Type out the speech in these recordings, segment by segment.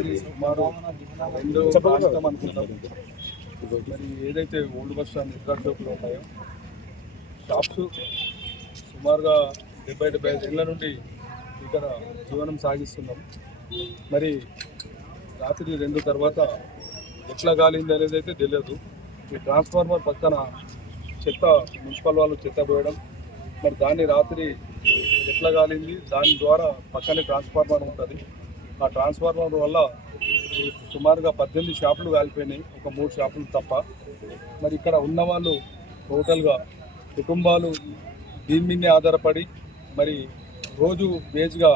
రాత్రి సుమారు 2 ప్రాంతం అనుకుంటాం. మరి ఏదైతే ఓల్డ్ బస్ స్టాండ్ నిద్రా చౌక్లో ఉన్నాయో షాప్స్ సుమారుగా 70-75 ఏళ్ళ నుండి ఇక్కడ జీవనం సాగిస్తున్నాం. మరి రాత్రి 2 తర్వాత ఎట్లా గాలింది అనేది అయితే తెలియదు. ఈ ట్రాన్స్ఫార్మర్ పక్కన చెత్త మున్సిపల్ వాళ్ళు చెత్త పోయడం, మరి దాన్ని రాత్రి ఎట్లా గాలింది, దాని ద్వారా పక్కనే ట్రాన్స్ఫార్మర్ ఉంటుంది. ఆ ట్రాన్స్ఫార్మర్ వల్ల సుమారుగా 18 షాపులు కాలిపోయినాయి, ఒక 3 షాపులు తప్ప. మరి ఇక్కడ ఉన్న వాళ్ళు టోటల్గా కుటుంబాలు దీని మీదే ఆధారపడి మరి రోజు బేజ్గా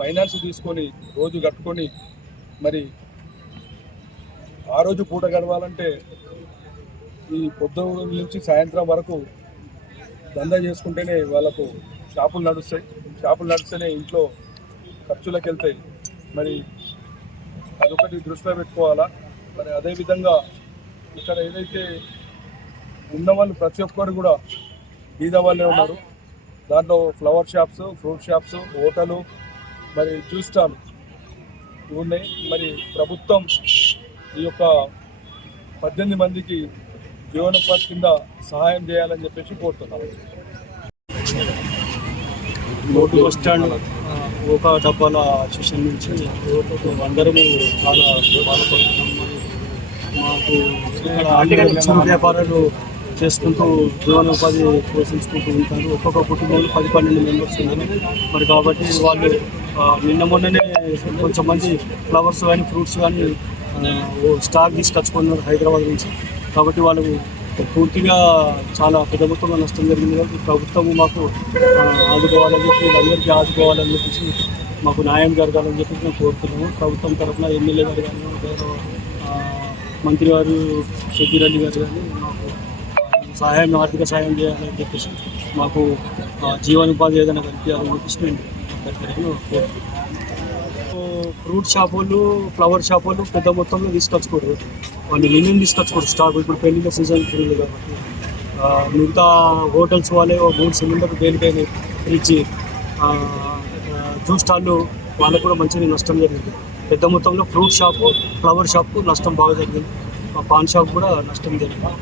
ఫైనాన్స్ తీసుకొని రోజు కట్టుకొని మరి ఆ రోజు పూట గడవాలంటే ఈ పొద్దున్న నుంచి సాయంత్రం వరకు దందా చేసుకుంటేనే వాళ్ళకు షాపులు నడుస్తాయి. షాపులు నడిస్తేనే ఇంట్లో ఖర్చులకు వెళ్తాయి. మరి అదొకటి దృష్టిలో పెట్టుకోవాలా. మరి అదేవిధంగా ఇక్కడ ఏదైతే ఉన్నవాళ్ళు ప్రతి ఒక్కరు కూడా బీద వాళ్ళే ఉన్నారు. దాంట్లో flower shops, fruit shops, hotel, మరి జ్యూస్ స్టాల్ ఉన్నాయి. మరి ప్రభుత్వం ఈ యొక్క 18 మందికి జీవనోపాధి కింద సహాయం చేయాలని చెప్పేసి కోరుతున్నాను. ఓల్డ్ బస్ స్టాండ్ ఒక డబ్బాల అసోసియేషన్ నుంచి అందరము చాలా బాధపడుతున్నాం. మాకు చిన్న వ్యాపారాలు చేసుకుంటూ జీవనోపాధి పోషించుకుంటూ ఉంటారు. ఒక్కొక్క కుటుంబంలో 10-12 మెంబర్స్ ఉన్నారు. మరి కాబట్టి వాళ్ళు నిన్న మొన్ననే కొంచెం మంది ఫ్లవర్స్ కానీ ఫ్రూట్స్ కానీ స్టాక్ తీసుకొచ్చుకున్నారు హైదరాబాద్ నుంచి. కాబట్టి వాళ్ళు పూర్తిగా చాలా పెద్ద మొత్తంలో నష్టం జరిగింది. కాబట్టి ప్రభుత్వం మాకు ఆదుకోవాలని చెప్పి, వీళ్ళందరికీ ఆదుకోవాలని చెప్పేసి మాకు న్యాయం జరగాలని చెప్పి మేము కోరుతున్నాము. ప్రభుత్వం తరఫున ఎమ్మెల్యే గారు కానీ, గౌరవ మంత్రి గారు షకీర్ అలీ గారు కానీ మాకు సహాయం, ఆర్థిక సహాయం చేయాలని చెప్పేసి, మాకు జీవనోపాధి ఏదైనా కల్పించాలని చెప్పేసి మేము కోరుతున్నాము. ఫ్రూట్ షాప్ వాళ్ళు, ఫ్లవర్ షాప్ వాళ్ళు పెద్ద మొత్తంలో తీసుకొచ్చుకోరు. వాళ్ళు మినిమం తీసుకొచ్చుకోరు స్టాక్. ఇప్పుడు పెళ్ళిళ్ళ సీజన్ పెళ్ళిళ్ళు కాబట్టి మిగతా హోటల్స్ వాళ్ళే 3 సిలిండర్లు దేనికైనా ఫ్రిడ్జ్, జ్యూస్ స్టాళ్ళు వాళ్ళకు కూడా మంచిగా నష్టం జరిగింది. పెద్ద మొత్తంలో ఫ్రూట్ షాపు, ఫ్లవర్ షాప్కు నష్టం బాగా జరిగింది. పాన్ షాప్ కూడా నష్టం జరిగింది.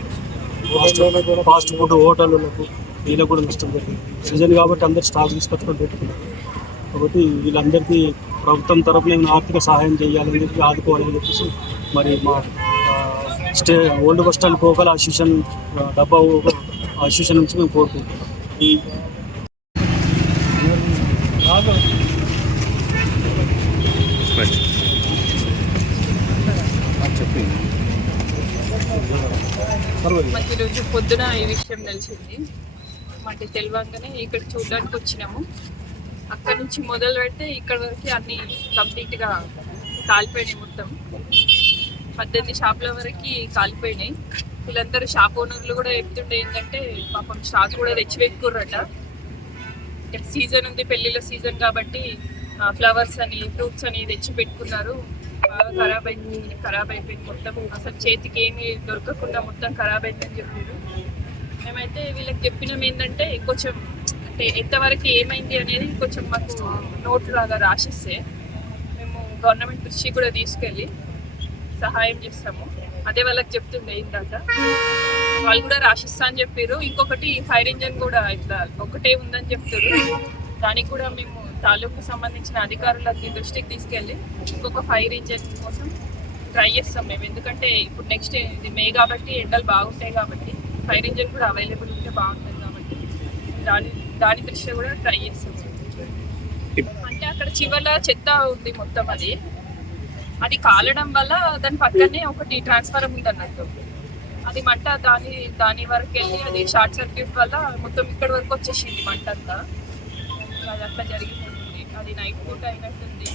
ఫాస్ట్ ఫుడ్ హోటళ్ళకు వీళ్ళకు కూడా నష్టం జరిగింది. సీజన్ కాబట్టి అందరు స్టాక్ తీసుకొచ్చుకొని పెట్టుకున్నారు. కాబట్టి వీళ్ళందరికీ ప్రభుత్వం తరఫున ఆర్థిక సహాయం చేయాలని చెప్పి, ఆదుకోవాలని చెప్పేసి మరి మా old bus stand Kokala association, డబ్బా అసోసియేషన్ నుంచి మేము కోరుకుంటున్నాం. మాకు ఈరోజు పొద్దున ఈ విషయం తెలిసింది. మాకు తెలియగానే ఇక్కడ చూడడానికి వచ్చినాము. అక్కడ నుంచి మొదలు పెడితే ఇక్కడ వరకు అన్ని కంప్లీట్గా కాలిపోయినాయి. మొత్తం 18 షాపుల వరకు కాలిపోయినాయి. వీళ్ళందరూ షాప్ ఓనర్లు కూడా చెప్తుంటే ఏంటంటే పాపం స్టాక్ కూడా తెచ్చిపెట్టుకుర్రట. ఇక్కడ సీజన్ ఉంది, పెళ్ళిళ్ళ సీజన్ కాబట్టి ఫ్లవర్స్ అని, ఫ్రూట్స్ అని తెచ్చి పెట్టుకున్నారు. బాగా ఖరాబ్ అయిపోయింది మొత్తం. అసలు చేతికి ఏమీ దొరకకుండా మొత్తం ఖరాబ్ అయిందని చెప్పారు. మేమైతే వీళ్ళకి చెప్పినాం ఏంటంటే కొంచెం అంటే ఎంతవరకు ఏమైంది అనేది కొంచెం మాకు నోట్ లాగా రాసిస్తే మేము గవర్నమెంట్ దృష్టి కూడా తీసుకెళ్ళి సహాయం చేస్తాము. అదే వాళ్ళకి చెప్తుండే ఇందాక. వాళ్ళు కూడా రాసిస్తా అని చెప్పారు. ఇంకొకటి ఫైర్ ఇంజన్ కూడా ఇట్లా ఒకటే ఉందని చెప్తారు. దానికి కూడా మేము తాలూకు సంబంధించిన అధికారులకి దృష్టికి తీసుకెళ్ళి ఇంకొక ఫైర్ ఇంజన్ కోసం ట్రై చేస్తాం మేము. ఎందుకంటే ఇప్పుడు నెక్స్ట్ ఇది మే కాబట్టి ఎండలు బాగుంటాయి కాబట్టి ఫైర్ ఇంజన్ కూడా అవైలబుల్ ఉంటే బాగుంటుంది కాబట్టి దాని దృష్ట్యా కూడా ట్రై చేస్తాం. అంటే అక్కడ చివర చెత్త ఉంది మొత్తం. అది కాలడం వల్ల దాని పక్కనే ఒకటి ట్రాన్స్ఫార్మర్ ఉంది అన్నట్టు. అది మంట దాని వరకు వెళ్ళి అది షార్ట్ సర్క్యూట్ వల్ల మొత్తం ఇక్కడ వరకు వచ్చేసింది మంట అంతా. అది అట్లా జరిగిపోతుంది. అది నైట్ పూట అయినట్టుంది.